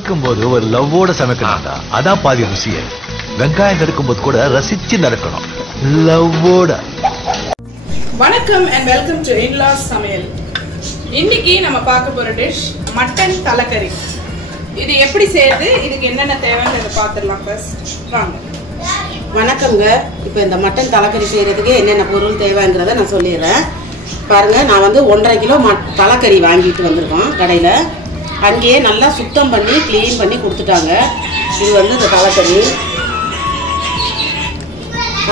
சமைக்கும்போது ஒரு லவ்வோட சமைக்கணும்டா. அதான் பாதி ருசியே. வெங்காயம் நறுக்கும்போது கூட ரசிச்சு நறுக்கணும், லவ்வோட. வணக்கம் அண்ட் வெல்கம் டு இன்லாஸ் சமையல். இன்னைக்கு நம்ம பார்க்க போற டிஷ் மட்டன் தலைக்கறி. இது எப்படி செய்யுது, இதுக்கு என்னென்ன தேவைன்னு பார்த்துடலாம். ஃபர்ஸ்ட் வாங்க. வணக்கங்க. இப்போ இந்த மட்டன் தலைக்கறி செய்கிறதுக்கு என்னென்ன பொருள் தேவைங்கிறத நான் சொல்லிடுறேன். பாருங்கள், நான் வந்து 1.5 கிலோ தலைக்கறி வாங்கிட்டு வந்திருக்கோம் கடையில். அங்கேயே நல்லா சுத்தம் பண்ணி க்ளீன் பண்ணி கொடுத்துட்டாங்க. இது வந்து இந்த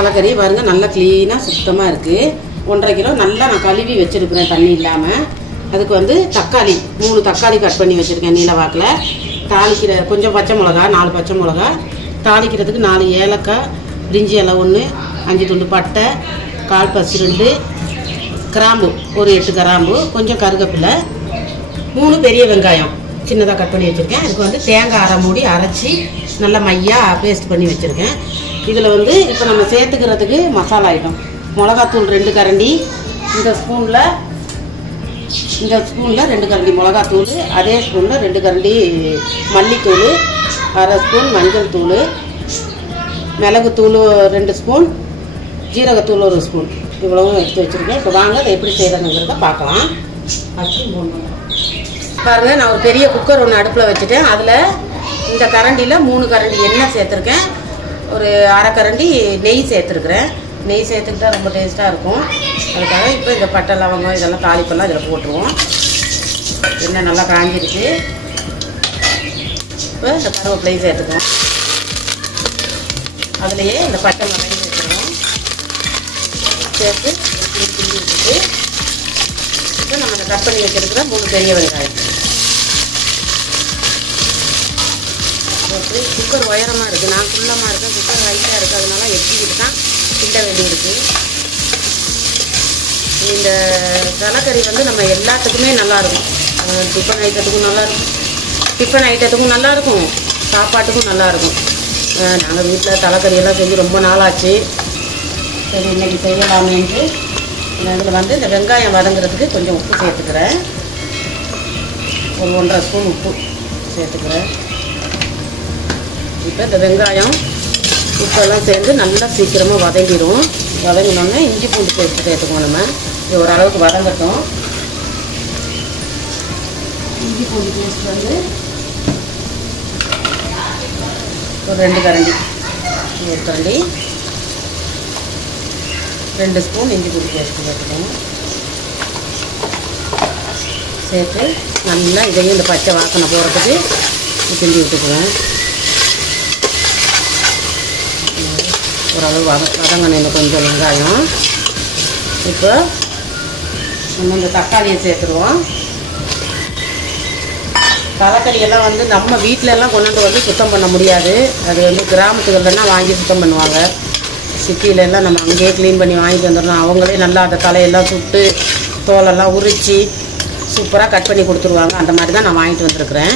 தலைக்கறி பாருங்கள், நல்லா க்ளீனாக சுத்தமாக இருக்குது. 1.5 கிலோ நல்லா நான் கழுவி வச்சுருக்கிறேன் தண்ணி இல்லாமல். அதுக்கு வந்து தக்காளி 3 தக்காளி கட் பண்ணி வச்சுருக்கேன் நீல வாக்கில். தாளிக்கிற கொஞ்சம் பச்சை மிளகா, 4 பச்சை மிளகா, தாளிக்கிறதுக்கு 4 ஏலக்காய், பிரிஞ்சி இலை 1, 5 துண்டு பட்டை, 1/4 பசு 2, கிராம்பு ஒரு 8 கிராம்பு, கொஞ்சம் கருவேப்பிலை, 3 பெரிய வெங்காயம் சின்னதாக கட் பண்ணி வச்சுருக்கேன். இதுக்கு வந்து தேங்காய் அரை மூடி அரைச்சி நல்லா மையாக பேஸ்ட் பண்ணி வச்சுருக்கேன். இதில் வந்து இப்போ நம்ம சேர்த்துக்கிறதுக்கு மசாலா ஐட்டம். மிளகாத்தூள் 2 கரண்டி, இந்த ஸ்பூனில் 2 கரண்டி மிளகாத்தூள், அதே ஸ்பூனில் 2 கரண்டி மல்லித்தூள், அரை ஸ்பூன் மஞ்சள் தூள், மிளகுத்தூள் 2 ஸ்பூன், ஜீரகத்தூள் 1 ஸ்பூன், இவ்வளவும் எடுத்து வச்சுருக்கேன். இப்போ வாங்க அதை எப்படி செய்கிறதுங்கிறத பார்க்கலாம். பாருங்கள், நான் ஒரு பெரிய குக்கர் ஒன்று அடுப்பில் வச்சுட்டேன். அதில் இந்த கரண்டியில் 3 கரண்டி எண்ணெய் சேர்த்துருக்கேன். ஒரு அரை கரண்டி நெய் சேர்த்துருக்குறேன். நெய் சேர்த்துக்கிட்டா ரொம்ப டேஸ்ட்டாக இருக்கும். அதுக்காக இப்போ இந்த பட்டை லவங்கம் இதெல்லாம் தாளிப்பெல்லாம் இதில் போட்டுருவோம். எண்ணெய் நல்லா காஞ்சிருச்சு. இப்போ இந்த கருவேப்பிலையும் சேர்த்துக்குவோம். அதுலேயே இந்த பட்டை மிளகாயும் சேர்த்துருவோம். சேர்த்து கிண்டி விட்டுட்டு இப்போ நம்ம இந்த கட் பண்ணி வச்சுருக்கிற 3 பெரிய வெங்காயம் போட்டு. குக்கர் உயரமாக இருக்குது, நான் குள்ளமாக இருக்கேன், குக்கர் ஹைட்டாக இருக்குது, அதனால எட்டிக்கிட்டு தான் கிண்ட வேண்டியிருக்கு. இந்த தலைக்கறி வந்து நம்ம எல்லாத்துக்குமே நல்லாயிருக்கும். டிஃபன் ஐட்டத்துக்கும் நல்லாயிருக்கும், சாப்பாட்டுக்கும் நல்லாயிருக்கும். நாங்கள் வீட்டில் தலைக்கறியெல்லாம் செஞ்சு ரொம்ப நாளாச்சு. சரி, இன்றைக்கி செய்யலாமேன்ட்டு இதில் வந்து இந்த வெங்காயம் வதங்குறதுக்கு கொஞ்சம் உப்பு சேர்த்துக்கிறேன். ஒரு 1.5 ஸ்பூன் உப்பு சேர்த்துக்கிறேன். இப்போ இந்த வெங்காயம் உப்பெல்லாம் சேர்ந்து நல்லா சீக்கிரமாக வதங்கிடும். வதங்கினோடனே இஞ்சி பூண்டு பேஸ்ட்டு சேர்த்துக்குவோம். நம்ம இது ஓரளவுக்கு வதங்கட்டும். இஞ்சி பூண்டு பேஸ்ட் வந்து ஒரு 2 கரண்டி, 2 ஸ்பூன் இஞ்சி பூண்டு பேஸ்ட்டு சேர்த்துக்கணும். சேர்த்து நல்லா இதையும் இந்த பச்சை வாசனை போகிறதுக்கு கிண்டி விட்டுக்குவேன். ஓரளவு வதங்கணும் கொஞ்சம் வெங்காயம். இப்போ நம்ம இந்த தக்காளியை சேர்த்துருவோம். தலைக்கறியெல்லாம் வந்து நம்ம வீட்டிலலாம் கொண்டாந்து வந்து சுத்தம் பண்ண முடியாது. அது வந்து கிராமத்துக்கள்லாம் வாங்கி சுத்தம் பண்ணுவாங்க. சிட்டியிலலாம் நம்ம அங்கேயே க்ளீன் பண்ணி வாங்கிட்டு வந்துடணும். அவங்களே நல்லா அந்த தலையெல்லாம் சுட்டு தோலெல்லாம் உரித்து சூப்பராக கட் பண்ணி கொடுத்துருவாங்க. அந்த மாதிரி தான் நான் வாங்கிட்டு வந்துருக்குறேன்.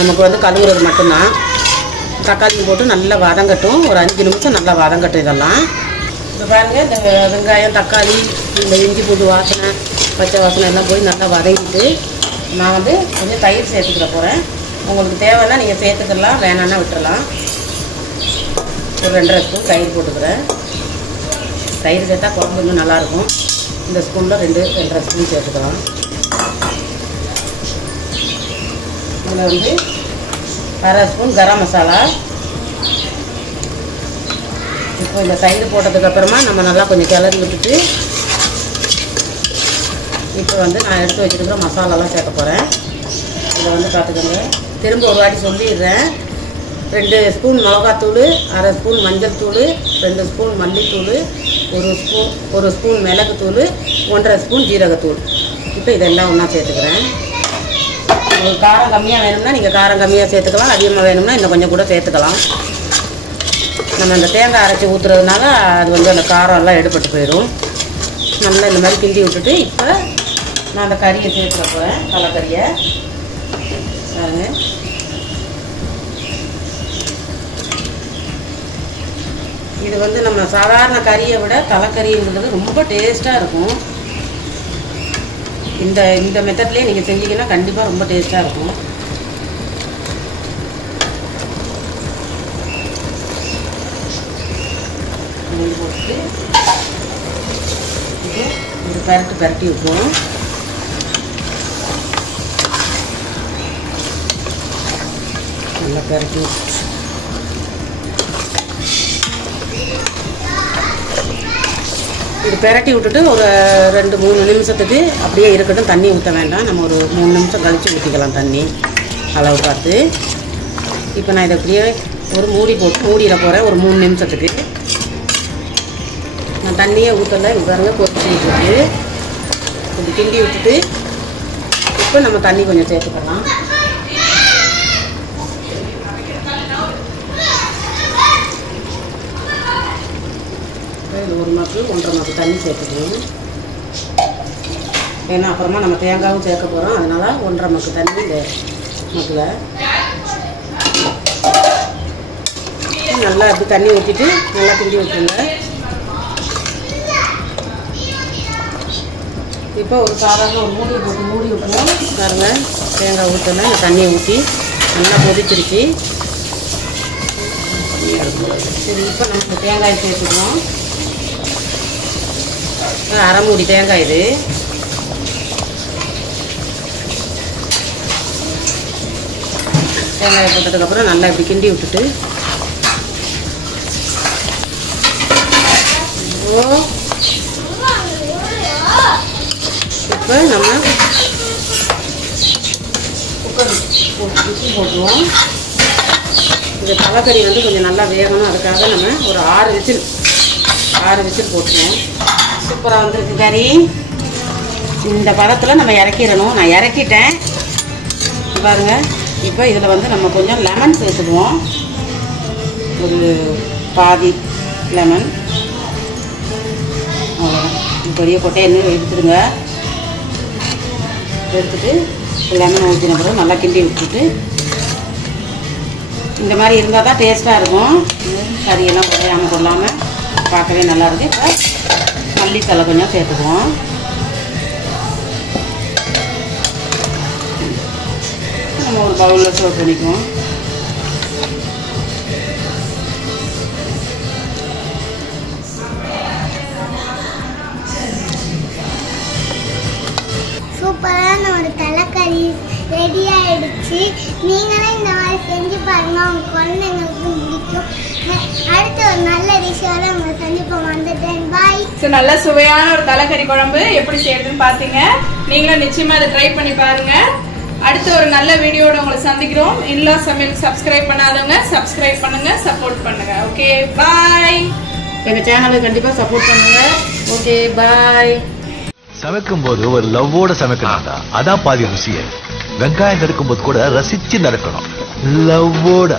நமக்கு வந்து கழுவுறது மட்டும்தான். தக்காளியும் போட்டு நல்லா வதங்கட்டும். ஒரு 5 நிமிஷம் நல்லா வதங்கட்டும் இதெல்லாம். இப்போ பாருங்கள், இந்த வெங்காயம், தக்காளி, இந்த இஞ்சி பூண்டு வாசனை, பச்சை வாசனை எல்லாம் போய் நல்லா வதங்கிட்டு நான் வந்து கொஞ்சம் தயிர் சேர்த்துக்கிற போகிறேன். உங்களுக்கு தேவைன்னா நீங்கள் சேர்த்துக்கலாம், வேணான்னா விட்டுறலாம். ஒரு 2.5 ஸ்பூன் தயிர் போட்டுக்கிறேன். தயிர் சேர்த்தா குழம்பு இன்னும் நல்லாயிருக்கும். இந்த ஸ்பூனில் 2.5 ஸ்பூன் சேர்த்துக்கலாம். இதில் வந்து அரை ஸ்பூன் கரம் மசாலா. இப்போ இந்த தயிர் போட்டதுக்கப்புறமா நம்ம நல்லா கொஞ்சம் கிளறி விட்டுட்டு இப்போ வந்து நான் எடுத்து வச்சுருக்கிற மசாலாலாம் சேர்க்க போகிறேன். இதை வந்து பார்த்துக்கோங்க, திரும்ப ஒரு வாட்டி சொல்லிடுறேன். 2 ஸ்பூன் மிளகாத்தூள், அரை ஸ்பூன் மஞ்சள் தூள், 2 ஸ்பூன் மல்லித்தூள், 1 ஸ்பூன் மிளகுத்தூள், 1.5 ஸ்பூன் ஜீரகத்தூள். இப்போ இதெல்லாம் ஒன்றா சேர்த்துக்கிறேன். உங்களுக்கு காரம் கம்மியாக வேணும்னா நீங்கள் காரம் கம்மியாக சேர்த்துக்கலாம், அதிகமாக வேணும்னா இன்னும் கொஞ்சம் கூட சேர்த்துக்கலாம். நம்ம அந்த தேங்காய் அரைச்சி ஊற்றுறதுனால அது வந்து அந்த காரம் எல்லாம் எடுபட்டு போயிடும். நல்லா இந்த மாதிரி கிண்டி விட்டுட்டு இப்போ நான் அந்த கறியை சேர்த்துக்க போகிறேன். தலைக்கறியை பாருங்க. இது வந்து நம்ம சாதாரண கறியை விட தலைக்கறிங்கிறது ரொம்ப டேஸ்ட்டாக இருக்கும். இந்த மெத்தட்லேயே நீங்கள் செஞ்சீங்கன்னா கண்டிப்பாக ரொம்ப டேஸ்ட்டாக இருக்கும். ஒரு பரட்டி வைப்போம். நல்லா பரட்டி இது பரட்டி விட்டுட்டு ஒரு 2-3 நிமிஷத்துக்கு அப்படியே இருக்கட்டும். தண்ணி ஊற்ற வேண்டாம். நம்ம ஒரு 3 நிமிஷம் கழித்து ஊற்றிக்கலாம் தண்ணி அளவு பார்த்து. இப்போ நான் இதை அப்படியே ஒரு மூடியிட போகிறேன் ஒரு 3 நிமிஷத்துக்கு. நான் தண்ணியே ஊற்றலை. இது பாருங்க கொதிச்சு விட்டுட்டு கொஞ்சம் கிண்டி விட்டுட்டு இப்போ நம்ம தண்ணி கொஞ்சம் சேர்த்துக்கலாம். இது 1 மக்கு 1.5 மக்கு தண்ணி சேர்த்துக்கணும். ஏன்னா அப்புறமா நம்ம தேங்காயும் சேர்க்க போகிறோம். அதனால் 1.5 மக்கு தண்ணி இந்த மக்கில் நல்லா அப்படி தண்ணி ஊற்றிட்டு நல்லா கிண்டி விட்டுருங்க. இப்போ ஒரு சாதாரண ஒரு மூடியை போட்டு மூடி விட்டுருவோம். பாருங்க தேங்காய் ஊற்றல இந்த தண்ணியை ஊற்றி நல்லா கொதிச்சிருச்சு. சரி, இப்போ நம்ம தேங்காயை சேர்த்துக்குவோம். 1/2 மூடி தேங்காய் இது. தேங்காயை போட்டதுக்கப்புறம் நல்லா இப்படி கிண்டி விட்டுட்டு இப்போ நம்ம குக்கர் விசில் போட்டுருவோம். இந்த தலைக்கறி வந்து கொஞ்சம் நல்லா வேகணும். அதுக்காக நம்ம ஒரு 6 விசில் போட்டுருவோம். சூப்பராக வந்துருக்கு கறி. இந்த பதத்தில் நம்ம இறக்கிடணும். நான் இறக்கிட்டேன் பாருங்க. இப்போ இதில் வந்து நம்ம கொஞ்சம் லெமன் சேர்த்துக்குவோம். ஒரு பாதி லெமன். அவ்வளோதான். பெரிய கொட்டையை எடுத்துடுங்க. எடுத்துட்டு லெமன் ஊற்றின பிறகு நல்லா கிண்டி விட்டுட்டு இந்த மாதிரி இருந்தால் தான் டேஸ்ட்டாக இருக்கும். கறியெல்லாம் குறையாமல் கொள்ளாமல் பார்க்கவே நல்லாயிருக்கு. இப்போ மல்லித்தலை கொஞ்சம் சேர்த்துக்குவோம். நம்ம ஒரு பவுலில் சர்வ் பண்ணிக்குவோம். சூப்பரான ஒரு தலைக்கறி ரெடி ஆயிடுச்சு. நீங்களும் இந்த மாதிரி செஞ்சு பாருங்க. உங்க குழந்தைங்களுக்கு பிடிக்கும். அடுத்த ஒரு நல்ல டிஷ்ஷோட உங்களை சந்திப்போம். வந்துட்டேன். பாய். நல்ல சுவையான ஒரு தலைக்கறி குழம்பு எப்படி செய்யறதுன்னு பார்த்தீங்க. நீங்களும் நிச்சயமா அதை ட்ரை பண்ணி பாருங்க. அடுத்த ஒரு நல்ல வீடியோட உங்களை சந்திக்கிறோம். இன்லா சமையல் சப்ஸ்கிரைப் பண்ணாதவங்க சப்ஸ்கிரைப் பண்ணுங்க, சப்போர்ட் பண்ணுங்க. ஓகே, பாய். எங்கள் சேனலுக்கு கண்டிப்பாக சப்போர்ட் பண்ணுங்க. ஓகே, பாய். சமைக்கும் போது ஒரு லவ்வோட சமைக்கணும்டா. அதான் பாதி ருசியே. வெங்காயம் நறுக்கும் போது கூட ரசிச்சு நறுக்கணும். லவ்வோட.